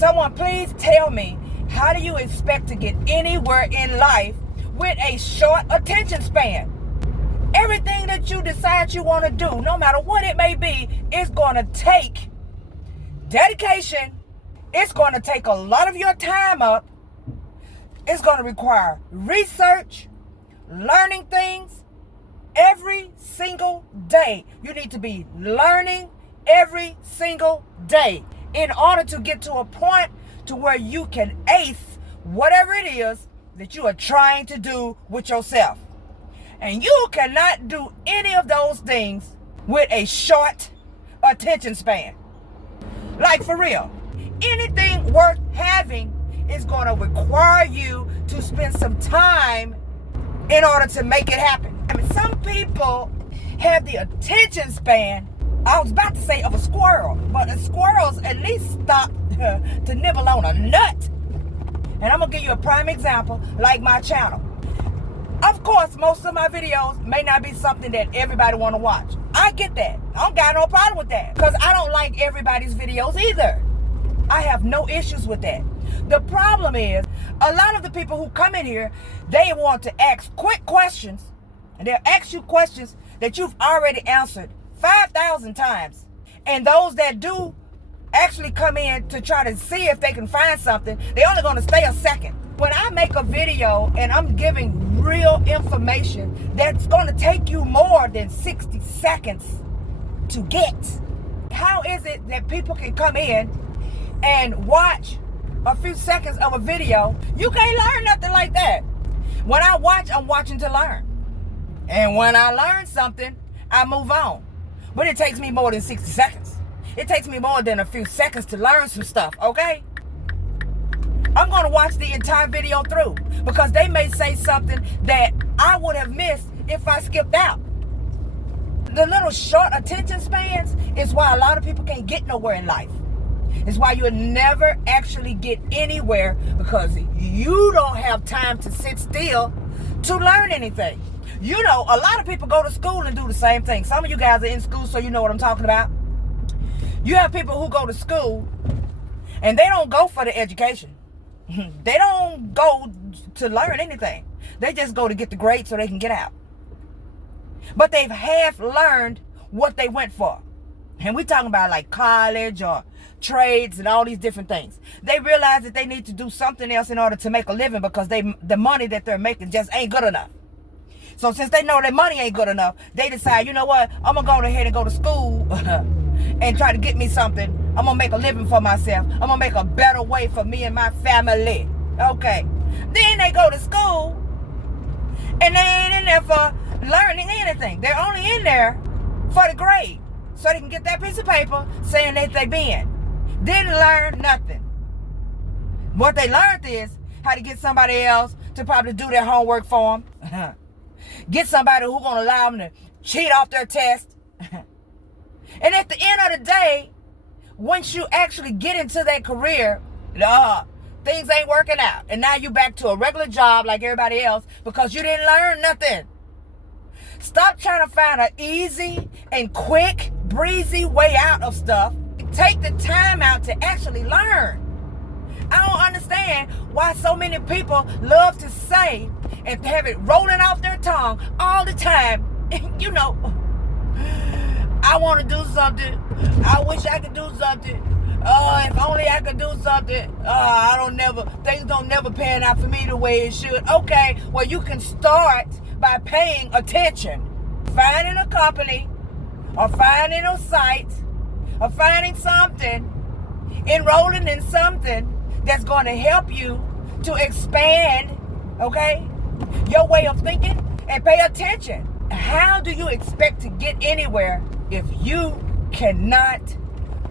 Someone please tell me, how do you expect to get anywhere in life with a short attention span? Everything that you decide you want to do, no matter what it may be, is going to take dedication. It's going to take a lot of your time up. It's going to require research, learning things every single day. You need to be learning every single day in order to get to a point to where you can ace whatever it is that you are trying to do with yourself. And you cannot do any of those things with a short attention span. Like, for real, anything worth having is going to require you to spend some time in order to make it happen. I mean, some people have the attention span, I was about to say of a squirrel, but the squirrels at least stop to nibble on a nut. And I'm going to give you a prime example, like my channel. Of course, most of my videos may not be something that everybody want to watch. I get that. I don't got no problem with that, because I don't like everybody's videos either. I have no issues with that. The problem is, a lot of the people who come in here, they want to ask quick questions, and they'll ask you questions that you've already answered 5,000 times. And those that do actually come in to try to see if they can find something, they're only going to stay a second. When I make a video and I'm giving real information that's going to take you more than 60 seconds to get, how is it that people can come in and watch a few seconds of a video? You can't learn nothing like that. When I watch, I'm watching to learn. And when I learn something, I move on. But it takes me more than 60 seconds. It takes me more than a few seconds to learn some stuff, okay? I'm going to watch the entire video through, because they may say something that I would have missed if I skipped out. The little short attention spans is why a lot of people can't get nowhere in life. It's why you'll never actually get anywhere, because you don't have time to sit still to learn anything. You know, a lot of people go to school and do the same thing. Some of you guys are in school, so you know what I'm talking about. You have people who go to school and they don't go for the education. They don't go to learn anything. They just go to get the grade so they can get out. But they've half learned what they went for. And we're talking about like college or trades and all these different things. They realize that they need to do something else in order to make a living, because the money that they're making just ain't good enough. So since they know their money ain't good enough, they decide, you know what, I'm going to go ahead and go to school and try to get me something. I'm going to make a living for myself. I'm going to make a better way for me and my family. Okay. Then they go to school and they ain't in there for learning anything. They're only in there for the grade, so they can get that piece of paper saying that they been. Didn't learn nothing. What they learned is how to get somebody else to probably do their homework for them. Get somebody who's going to allow them to cheat off their test. And at the end of the day, once you actually get into that career, things ain't working out. And now you back to a regular job like everybody else, because you didn't learn nothing. Stop trying to find an easy and quick, breezy way out of stuff. Take the time out to actually learn. I don't understand why so many people love to say and have it rolling off their tongue all the time. You know, I want to do something. I wish I could do something. If only I could do something. Things don't never pan out for me the way it should. Okay, well, you can start by paying attention. Finding a company, or finding a site, or finding something, enrolling in something that's going to help you to expand, okay, your way of thinking, and pay attention. How do you expect to get anywhere if you cannot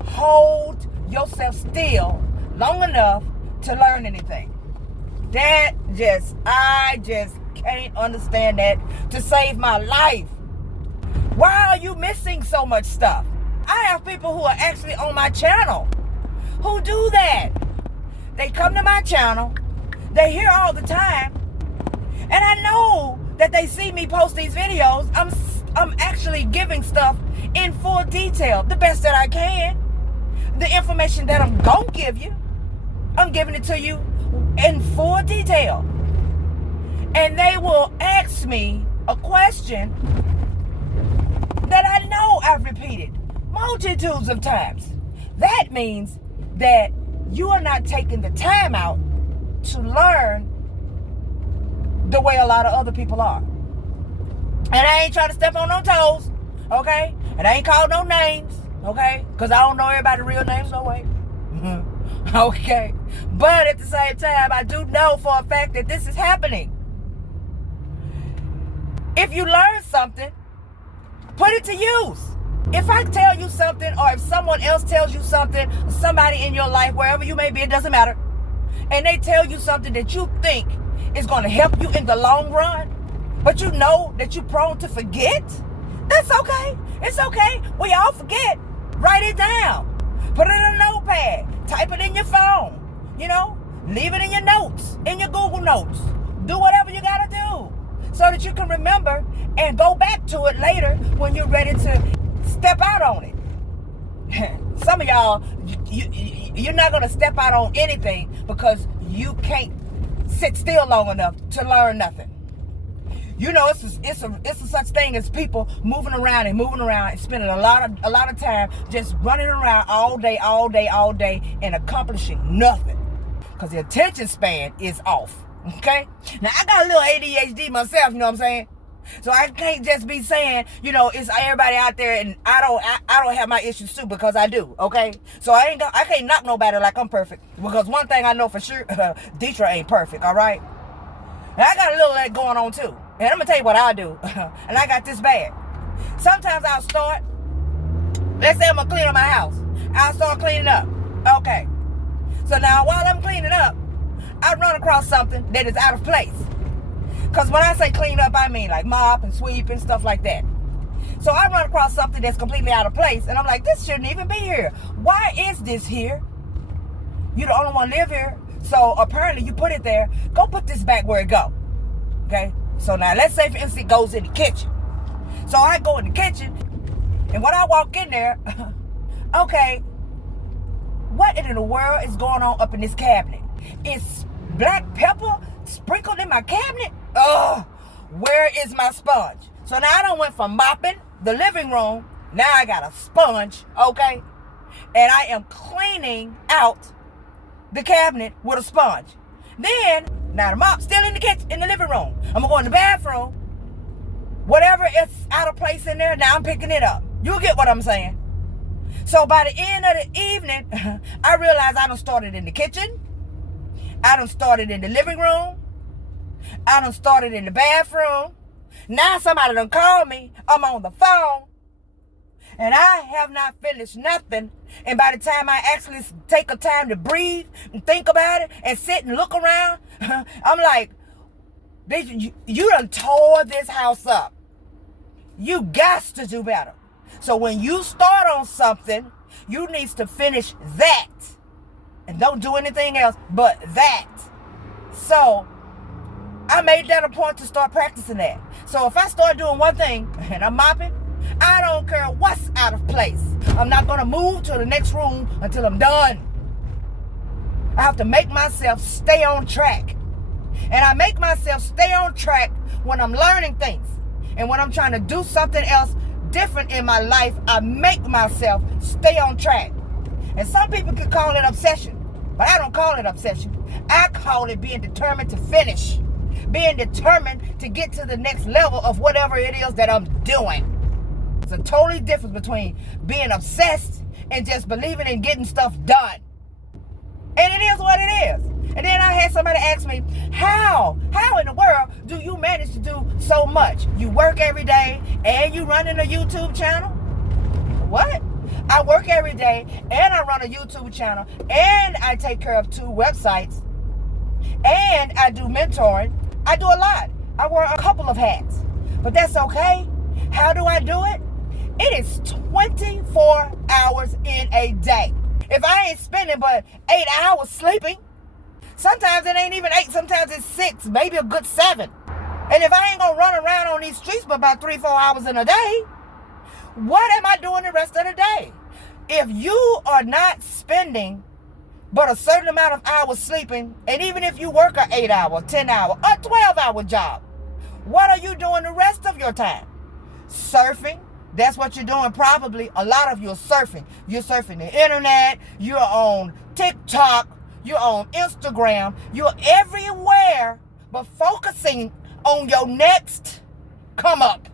hold yourself still long enough to learn anything? I just can't understand that to save my life. Why are you missing so much stuff? I have people who are actually on my channel who do that. They come to my channel, they hear all the time, and I know that they see me post these videos. I'm actually giving stuff in full detail, the best that I can. The information that I'm gonna give you, I'm giving it to you in full detail. And they will ask me a question that I know I've repeated multitudes of times. That means that you are not taking the time out to learn the way a lot of other people are. And I ain't trying to step on no toes, okay? And I ain't called no names, okay? Because I don't know everybody's real names, no way. Okay? But at the same time, I do know for a fact that this is happening. If you learn something, put it to use. If I tell you something, or if someone else tells you something, somebody in your life, wherever you may be, it doesn't matter, and they tell you something that you think is going to help you in the long run, but you know that you're prone to forget, that's okay. It's okay. We all forget. Write it down. Put it in a notepad. Type it in your phone. Leave it in your notes, in your Google Notes. Do whatever you got to do so that you can remember and go back to it later when you're ready to step out on it. Some of y'all, you're not going to step out on anything because you can't sit still long enough to learn nothing. It's a such thing as people moving around and spending a lot of time just running around all day and accomplishing nothing because the attention span is off. Okay? Now I got a little ADHD myself, you know what I'm saying? So I can't just be saying, it's everybody out there, and I don't have my issues too, because I do, okay? So I can't knock nobody like I'm perfect, because one thing I know for sure, Deetra ain't perfect, all right? And I got a little of that going on too. And I'm gonna tell you what I do, and I got this bad. Sometimes I'll start, let's say I'm gonna clean up my house. I'll start cleaning up, okay? So now while I'm cleaning up, I run across something that is out of place. Because when I say clean up, I mean like mop and sweep and stuff like that. So I run across something that's completely out of place, and I'm like, this shouldn't even be here. Why is this here? You the only one live here, so apparently you put it there. Go put this back where it go. Okay? So now let's say for instance it goes in the kitchen. So I go in the kitchen, and when I walk in there, okay, what in the world is going on up in this cabinet? Is black pepper sprinkled in my cabinet? Oh, where is my sponge? So now I done went from mopping the living room. Now I got a sponge, okay? And I am cleaning out the cabinet with a sponge. Then, now the mop's still in the kitchen, in the living room. I'm gonna go in the bathroom. Whatever is out of place in there, now I'm picking it up. You get what I'm saying? So by the end of the evening, I realized I done started in the kitchen. I done started in the living room. I done started in the bathroom. Now somebody done called me. I'm on the phone. And I have not finished nothing. And by the time I actually take a time to breathe and think about it and sit and look around, I'm like, bitch, you done tore this house up. You got to do better. So when you start on something, you need to finish that. And don't do anything else but that. So I made that a point to start practicing that. So if I start doing one thing and I'm mopping, I don't care what's out of place. I'm not going to move to the next room until I'm done. I have to make myself stay on track. And I make myself stay on track when I'm learning things. And when I'm trying to do something else different in my life, I make myself stay on track. And some people could call it obsession. But I don't call it obsession. I call it being determined to finish. Being determined to get to the next level of whatever it is that I'm doing. It's a totally difference between being obsessed and just believing in getting stuff done. And it is what it is. And then I had somebody ask me, how in the world do you manage to do so much? You work every day and you running a YouTube channel? What? I work every day and I run a YouTube channel and I take care of 2 websites and I do mentoring. I do a lot. I wear a couple of hats, but that's okay. How do I do it? It is 24 hours in a day. If I ain't spending but 8 hours sleeping, sometimes it ain't even 8, sometimes it's 6, maybe a good 7. And if I ain't gonna run around on these streets for about 3-4 hours in a day, what am I doing the rest of the day? If you are not spending but a certain amount of hours sleeping, and even if you work an 8-hour, 10-hour, or 12-hour job, what are you doing the rest of your time? Surfing. That's what you're doing probably. A lot of you are surfing. You're surfing the internet. You're on TikTok. You're on Instagram. You're everywhere but focusing on your next come up.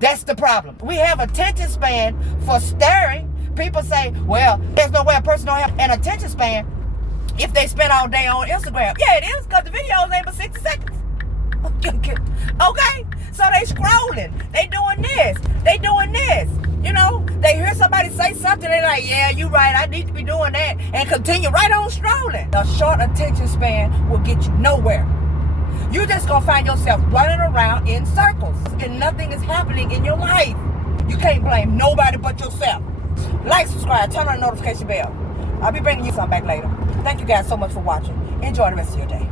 That's the problem. We have attention span for staring. People say, well, there's no way a person don't have an attention span if they spend all day on Instagram. Yeah, it is, because the videos ain't but 60 seconds. Okay? So they scrolling. They doing this. They doing this. You know, they hear somebody say something, they like, yeah, you right, I need to be doing that, and continue right on strolling. A short attention span will get you nowhere. You're just going to find yourself running around in circles, and nothing is happening in your life. You can't blame nobody but yourself. Like, subscribe, turn on the notification bell. I'll be bringing you something back later. Thank you guys so much for watching. Enjoy the rest of your day.